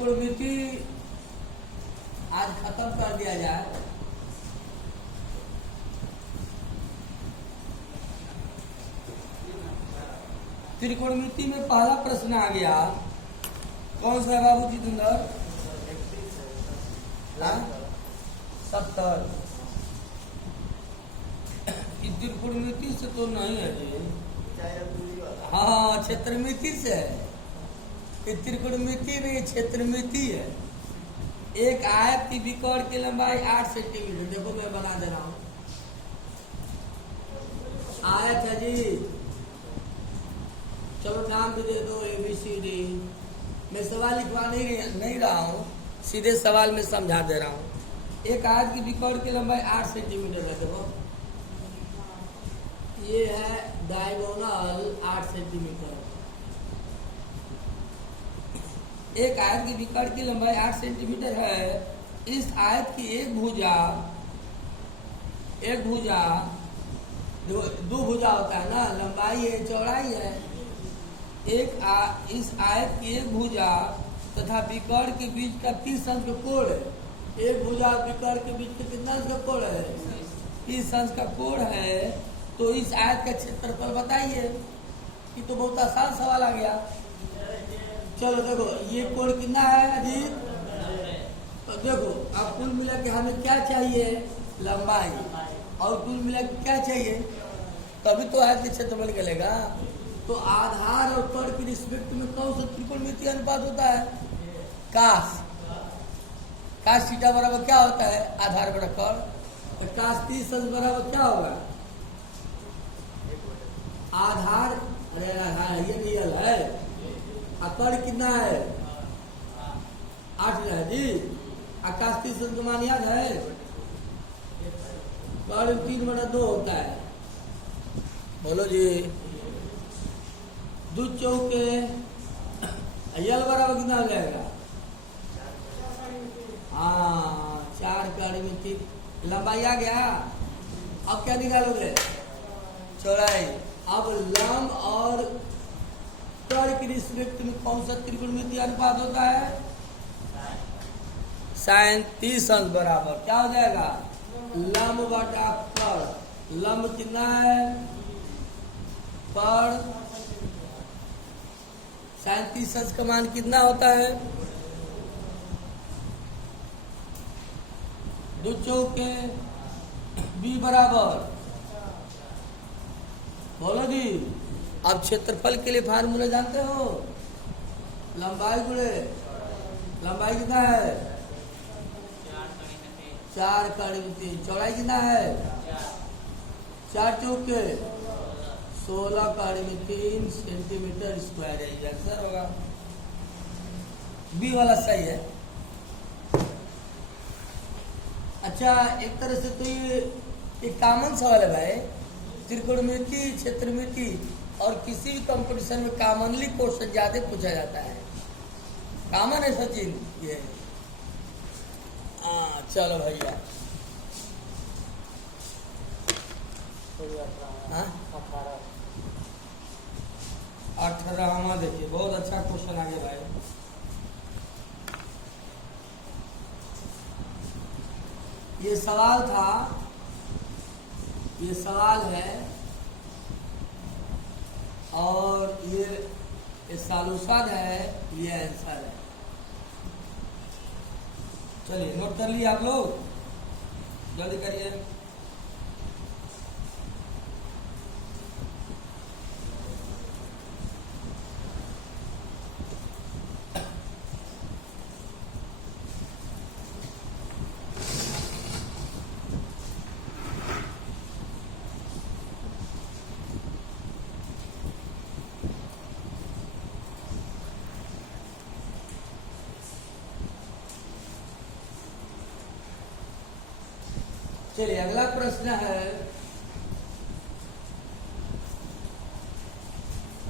त्रिकोणमिति आज खत्म कर दिया जाए। त्रिकोणमिति में पहला प्रश्न आ गया, कौन सा है बाबू जितेंद्र? 70। त्रिकोणमिति से तो नहीं है जी। हाँ, क्षेत्रमिति से है। त्रिकोणमिति नहीं, क्षेत्रमिति है। एक आयत की विकर्ण की लंबाई 8 सेंटीमीटर। देखो मैं बना दे रहा हूँ। आयत है जी, चलो नाम भी दे दो ABCD। मैं सवाल लिखवा नहीं रहा हूँ, सीधे सवाल में समझा दे रहा हूँ। एक आयत की विकर्ण की लंबाई 8 सेंटीमीटर है। देखो ये है डायगोनल 8 सेंटीमीटर। एक आयत की विकर्ण की लंबाई 8 सेंटीमीटर है। इस आयत की एक भुजा दो भुजा होता है ना, लंबाई है चौड़ाई है। इस आयत की एक भुजा तथा विकर्ण के बीच का 30 अंश का कोण है। एक भुजा विकर्ण के बीच का कितना अंश का कोण है? 30 अंश का कोण है। तो इस आयत का क्षेत्रफल बताइए। ये तो बहुत आसान सवाल आ गया। चलो देखो, ये कोण कितना है अजीत? तो देखो अब कुल मिला के हमें क्या चाहिए? लंबाई। और कुल मिला के क्या चाहिए? तभी तो आयत के क्षेत्रफल निकलेगा। तो आधार और कोण के रिस्पेक्ट में कौन सा त्रिकोणमितीय अनुपात होता है? काश थीटा बराबर क्या होता है? आधार बटा कोण। और काश 30 अंश बराबर क्या होगा? आधार, अरे ये रियल है। कोण कितना है? 8 है जी। आकाश 30 अंश का मान याद है? कोण 3/2 होता है। बोलो जी। 2 चौके यल बराबर कितना हो जाएगा? हाँ, 4 कड़ी में 3। लंबाई आ गया। अब क्या निकालोगे? चौड़ाई। अब लंब और कोण के रिस्पेक्ट में कौन सा त्रिकोणमितीय अनुपात होता है? sin 30 अंश बराबर क्या हो जाएगा? लंब बटा कोण। लंब कितना है? कोण sin 30 अंश का मान कितना होता है? 2 चौके b बराबर, बोलो जी। अब क्षेत्रफल के लिए फार्मूला जानते हो? लंबाई गुणे लंबाई कितना है? 4 कड़ी में 3। चौड़ाई कितना है? 4 चौके 16 कड़ी में 3 सेंटीमीटर स्क्वायर है। आंसर होगा बी वाला सही है। अच्छा, एक तरह से तो ये एक कॉमन सवाल है भाई। त्रिकोणमिति, क्षेत्रमिति और किसी भी कंपटीशन में कॉमनली क्वेश्चन ज्यादा पूछा जाता है। कॉमन है सचिन ये। चलो भैया। हाँ, 18वां देखिए, बहुत अच्छा क्वेश्चन आ गया भाई। ये सवाल था, ये सवाल है और ये सॉल्यूशन है, ये आंसर है। चलिए नोट कर लिए आप लोग, जल्दी करिए। चलिए अगला प्रश्न है,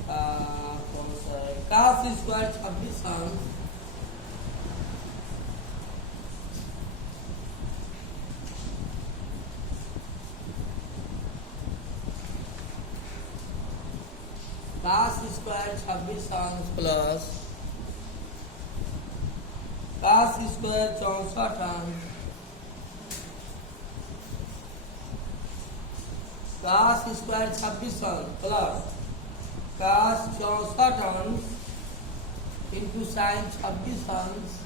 कौन सा है? काश स्क्वायर 26 अंश काश स्क्वायर 26 अंश प्लस काश स्क्वायर 64 अंश काश स्क्वायर 26 अंश प्लस काश 64 अंश इंटू साइन 26 अंश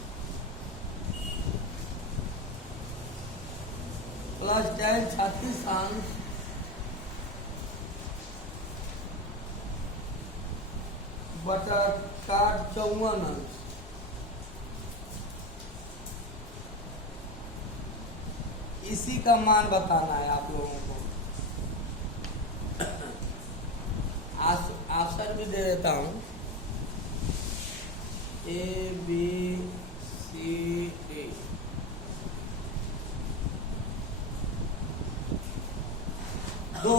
प्लस tan 36 अंश बटा काट 54 अंश। इसी का मान बताना है आप लोगों को। ऑप्शन भी दे देता हूं, ए बी सी डी। दो,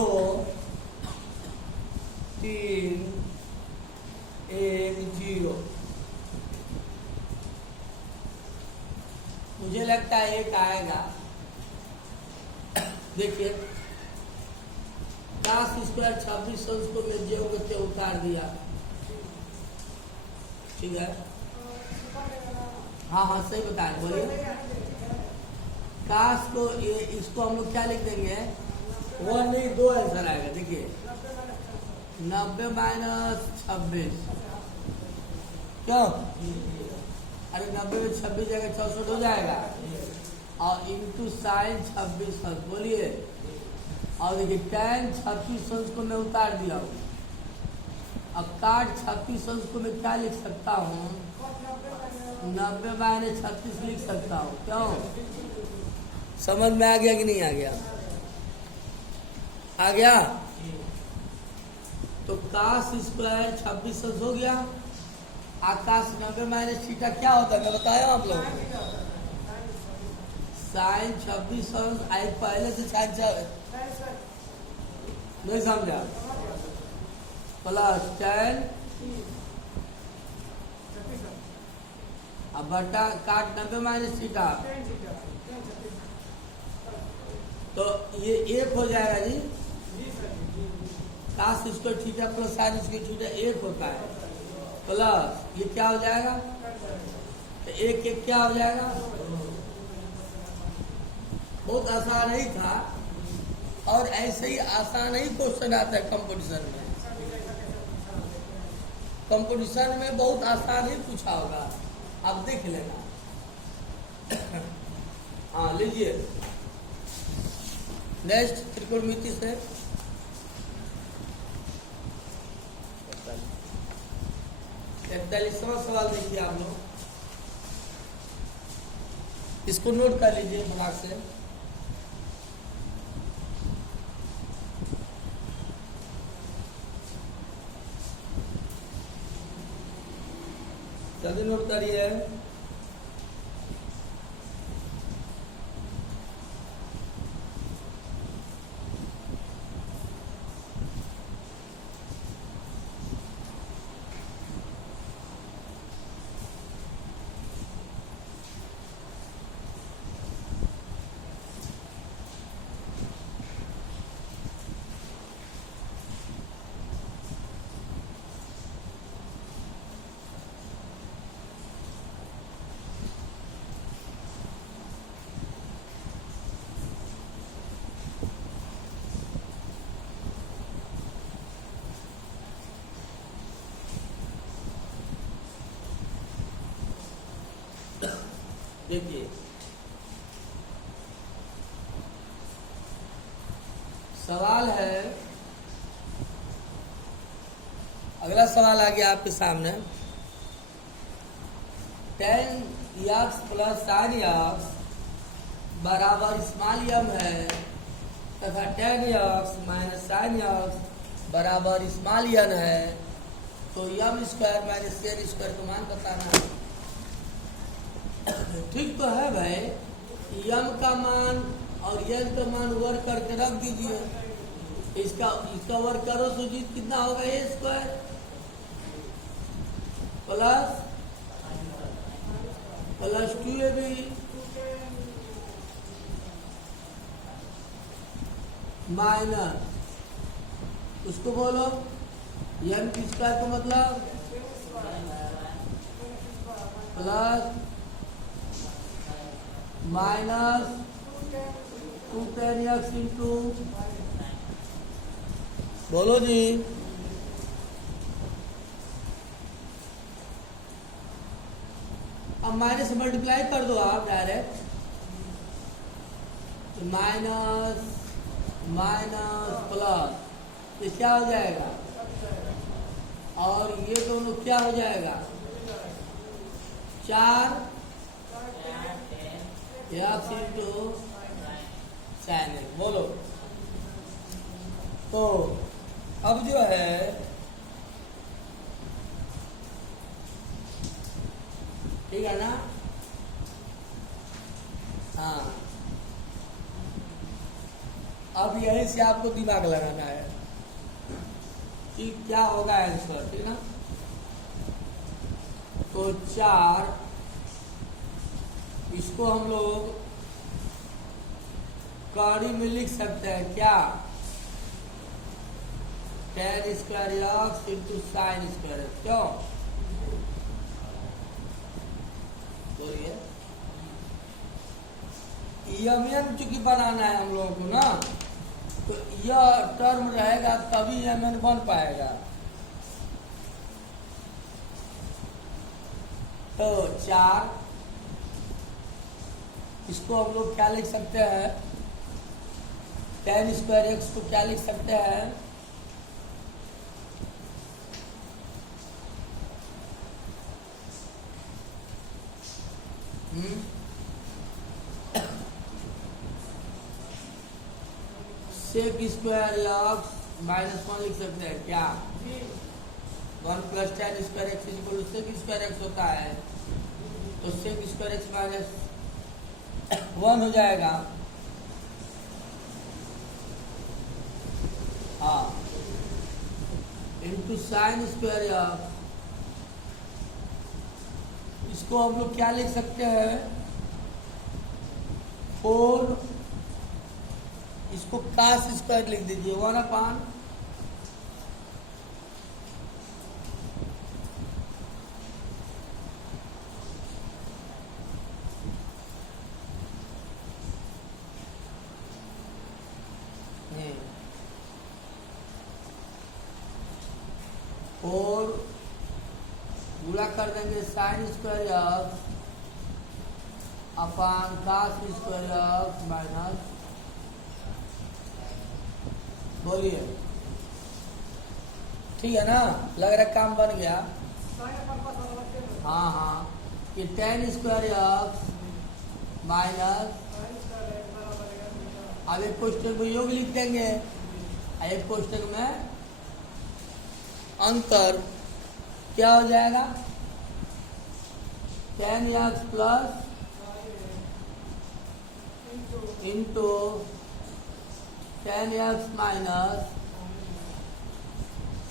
तीन, एक, 0। मुझे लगता है एक आएगा। देखिए काश स्क्वायर 26 अंश को मैं जो बच्चे उतार दिया, ठीक है। हाँ हाँ सही बताए, बोलिए। काश को ये इसको हम लोग क्या लिख देंगे, 1 नहीं 2 आंसर आएगा। देखिए 90 माइनस 26 क्यों, अरे 90 में 26 जगह 64 हो जाएगा और इंटू साइन 26 अंश। बोलिए, और देखिए tan 36 अंश को मैं उतार दिया हूँ। अब काट 36 अंश को मैं क्या लिख सकता हूँ, 90 माइनस 36 लिख सकता हूँ। क्यों, समझ में आ गया कि नहीं आ गया? आ गया। तो काश स्क्वायर 26 अंश हो गया। आकाश 90 माइनस थीटा क्या होता है मैं बताया आप लोगों को, साइन 26 अंश। आई पहले से साइन नहीं समझा, प्लस tan अब बटा काट 90 माइनस थीटा, तो ये 1 हो जाएगा जी। Cos square theta plus sine square theta 1 होता है, प्लस ये क्या हो जाएगा, तो 1 1 क्या हो जाएगा। बहुत आसान ही था, और ऐसे ही आसान ही क्वेश्चन आता है कंपटीशन में। कंपटीशन में बहुत आसान ही पूछा होगा, आप देख लेना। हाँ लीजिए नेक्स्ट त्रिकोणमिति से 41वां सवाल देखिए आप लोग, इसको नोट कर लीजिए फटाक से। जल्दी नोट करिए। देखिए सवाल है, अगला सवाल आ गया आपके सामने। tan x plus sin x बराबर स्मॉल m है, तथा tan x minus sin x बराबर स्मॉल n है। तो m square minus n square का मान बताना है। ठीक तो है भाई, m का मान और n का मान वर्क करके रख दीजिए। इसका वर्क करो तो जी कितना होगा, a square plus 2ab minus उसको बोलो m की स्क्वायर का मतलब plus minus 2tan x into, बोलो जी, अब माइनस मल्टीप्लाई कर दो आप डायरेक्ट, तो माइनस माइनस प्लस ये क्या हो जाएगा, और ये दोनों क्या हो जाएगा, 4 x इंटू sin x। बोलो, तो अब जो है ठीक है ना, हाँ, अब यहीं से आपको दिमाग लगाना है कि क्या होगा आंसर, ठीक ना। तो 4, इसको हम लोग कड़ी में लिख सकते हैं क्या, tan square x into sine square, क्यों बोलिए, यमन चूंकि बनाना है हम लोगों को ना, तो यह टर्म रहेगा तभी यमन बन पाएगा। तो 4, इसको हम लोग क्या लिख सकते हैं, tan स्क्वायर x को क्या लिख सकते हैं, सेक स्क्वायर एक्स माइनस 1 लिख सकते हैं क्या, 1 plus tan square x equal to sec square x होता है, तो सेक स्क्वायर एक्स माइनस 1 हो जाएगा, हाँ, इंटू साइन स्क्वायर एक्स, इसको हम लोग क्या लिख सकते हैं, 4, इसको कास स्क्वायर लिख दीजिए, 1/, और गुणा कर देंगे साइन स्क्वायर एक्स अपान कास स्क्वायर एक्स माइनस, बोलिए, ठीक है ना, लग रहा है काम बन गया, हाँ हाँ, ये tan स्क्वायर एक्स माइनस, अब एक कोष्टक में योग लिख देंगे, एक कोष्टक में अंतर क्या हो जाएगा, tan x plus into tan x minus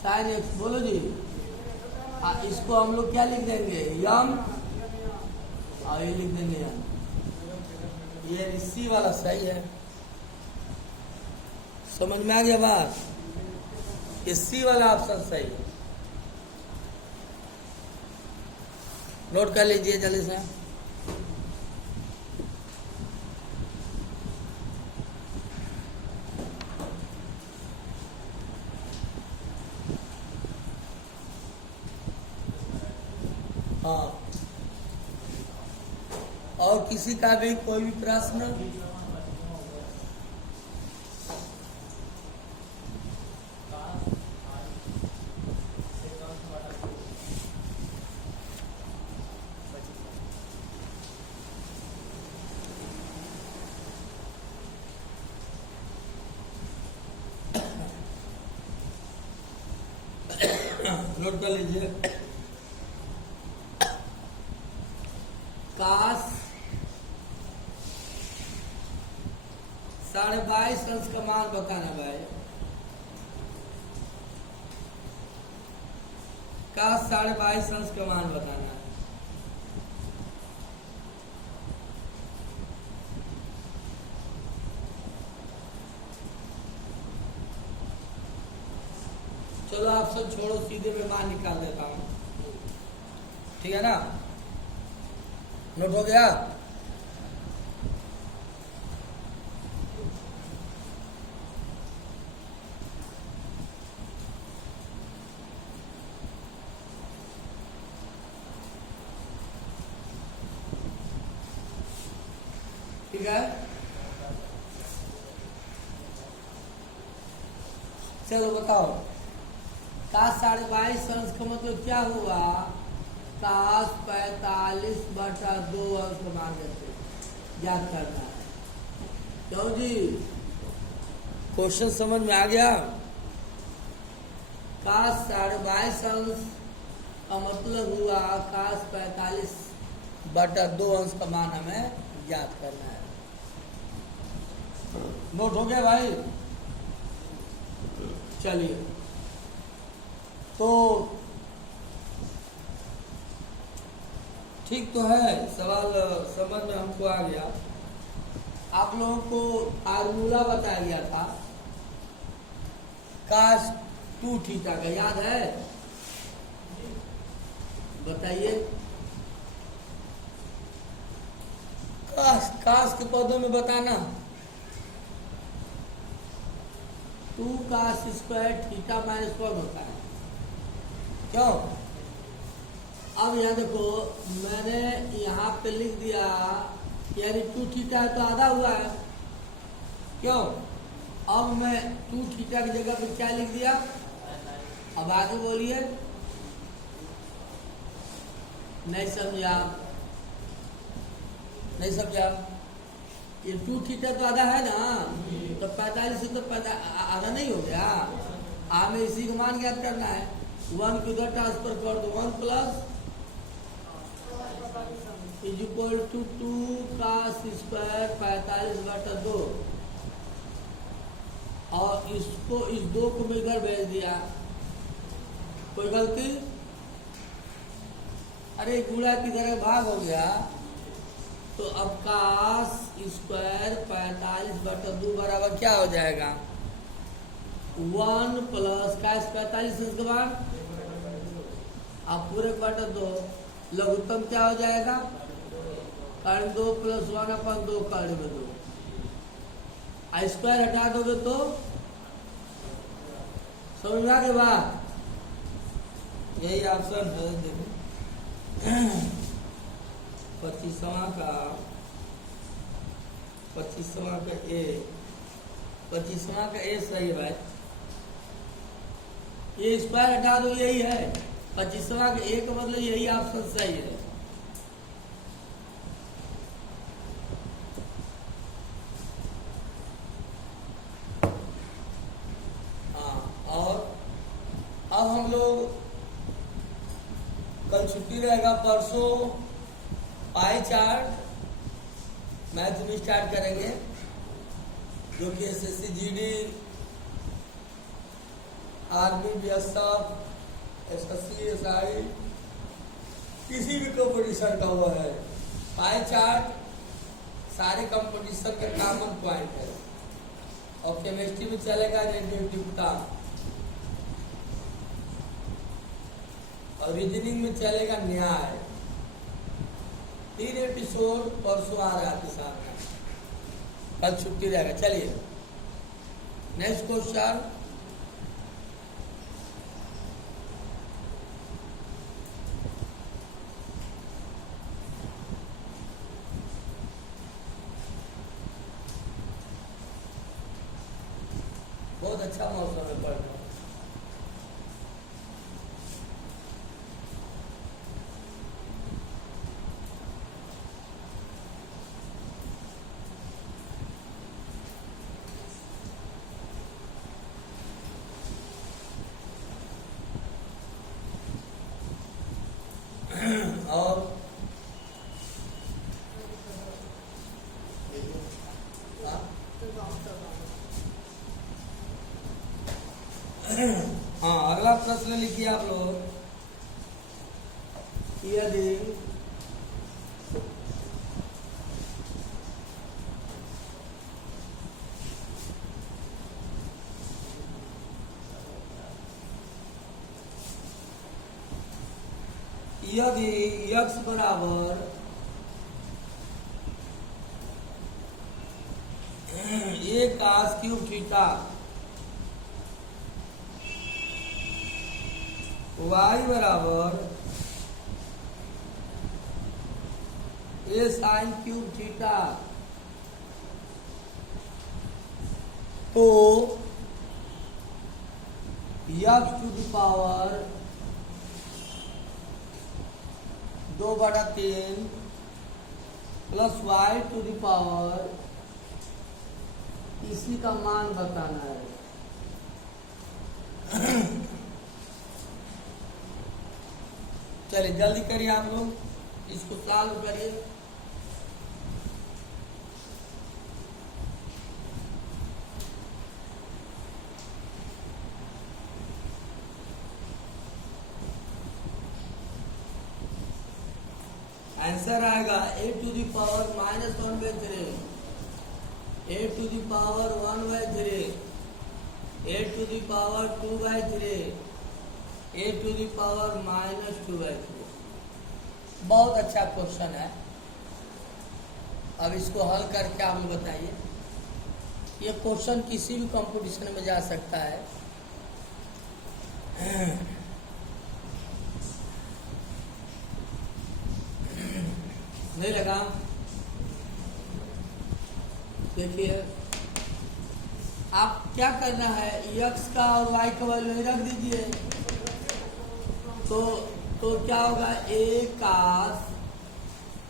sine x, बोलो जी, इसको हम लोग क्या लिख देंगे, यम, और ये लिख देंगे यम, ये सी वाला सही है, समझ में आ गया बात, ये सी वाला ऑप्शन सही है, नोट कर लीजिए जल्दी से। हाँ, और किसी का भी कोई भी प्रश्न, नोट कर लीजिए, काश 22.5 अंश का मान बताना भाई, काश 22.5 अंश का मान बताना है, चलो आप सब छोड़ो, सीधे में मान निकाल देता हूं, ठीक है ना, नोट हो गया। ठीक है, चलो बताओ काश 22.5 अंश का मतलब क्या हुआ? काश 45/2 अंश को मान देते याद करना है। क्यों जी, क्वेश्चन समझ में आ गया? काश 22.5 अंश का मतलब हुआ काश 45/2 अंश का मान हमें याद करना है। नोट हो गया भाई? चलिए, तो ठीक तो है, सवाल समझ में हमको आ गया। आप लोगों को फार्मूला बताया गया था काश 2 थीटा का, याद है? बताइए। काश के पदों में बताना। 2 काश स्क्वायर थीटा माइनस 1 होता है। क्यों? अब यहाँ देखो, मैंने यहाँ पे लिख दिया यानी 2 थीटा है तो आधा हुआ है। क्यों? अब मैं 2 थीटा की जगह पे क्या लिख दिया? अब आगे बोलिए। नहीं समझा? नहीं समझा? ये 2 थीटा तो आधा है ना, तो 45 से तो आधा नहीं हो गया। हमें इसी का मान ज्ञात करना है। 1 को उधर ट्रांसफर कर दो, 1 प्लस इज इक्वल टू 2 काश स्क्वायर 45/2, और इसको इस 2 को मैं इधर भेज दिया। कोई गलती? अरे गुणा की तरह भाग हो गया। तो अब काश स्क्वायर 45/2 बराबर क्या हो जाएगा? 1 प्लस काश 45 के बाद अब पूरे बटा 2, लघुत्तम क्या हो जाएगा? कर्ण 2 प्लस 1/2 कर्ण में 2। स्क्वायर हटा दोगे तो समझा के बाद यही ऑप्शन है। देखो 25वां का ए सही है भाई। ये स्क्वायर हटा दो, यही है 25वां का ए का मतलब यही ऑप्शन सही है। हाँ, और अब हम लोग कल छुट्टी रहेगा, परसों पाई चार्ट मैथ में स्टार्ट करेंगे, जो कि SSC GD army BSF SSC SI किसी भी कंपटीशन का हुआ है। पाई चार्ट सारे कंपटीशन का कॉमन पॉइंट है। और केमिस्ट्री में चलेगा रेडियोएक्टिविटी, और रीजनिंग में चलेगा न्याय। 3 एपिसोड परसों आ रहा है सामने, कल छुट्टी रहेगा। चलिए नेक्स्ट क्वेश्चन। बहुत अच्छा मौसम है पढ़ने। और हाँ, अगला प्रश्न लिखिए आप लोग। यदि यदि x बराबर a cos cube theta, y बराबर a sin क्यूब थीटा, तो x to the power 2/3 plus y to the power, इसी का मान बताना है। चलिए जल्दी करिए आप लोग, इसको सॉल्व करिए। आंसर आएगा a to the power -1/3, a to the power 1/3, a to the power 2/3, a to the power -2/3। बहुत अच्छा क्वेश्चन है। अब इसको हल करके आप लोग बताइए। ये क्वेश्चन किसी भी कंपटीशन में जा सकता है। नहीं लगा? देखिए आप क्या करना है, x का और y का वैल्यू रख दीजिए। तो क्या होगा, a cos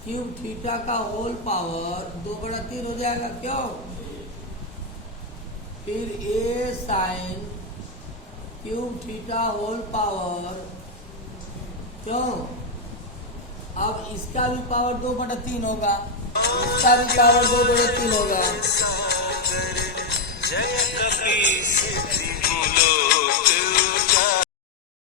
क्यूब थीटा का होल पावर 2/3 हो जाएगा, क्यों? फिर a sin cube theta whole power, क्यों? अब इसका भी पावर 2/3 होगा, इसका भी पावर 2/3 होगा।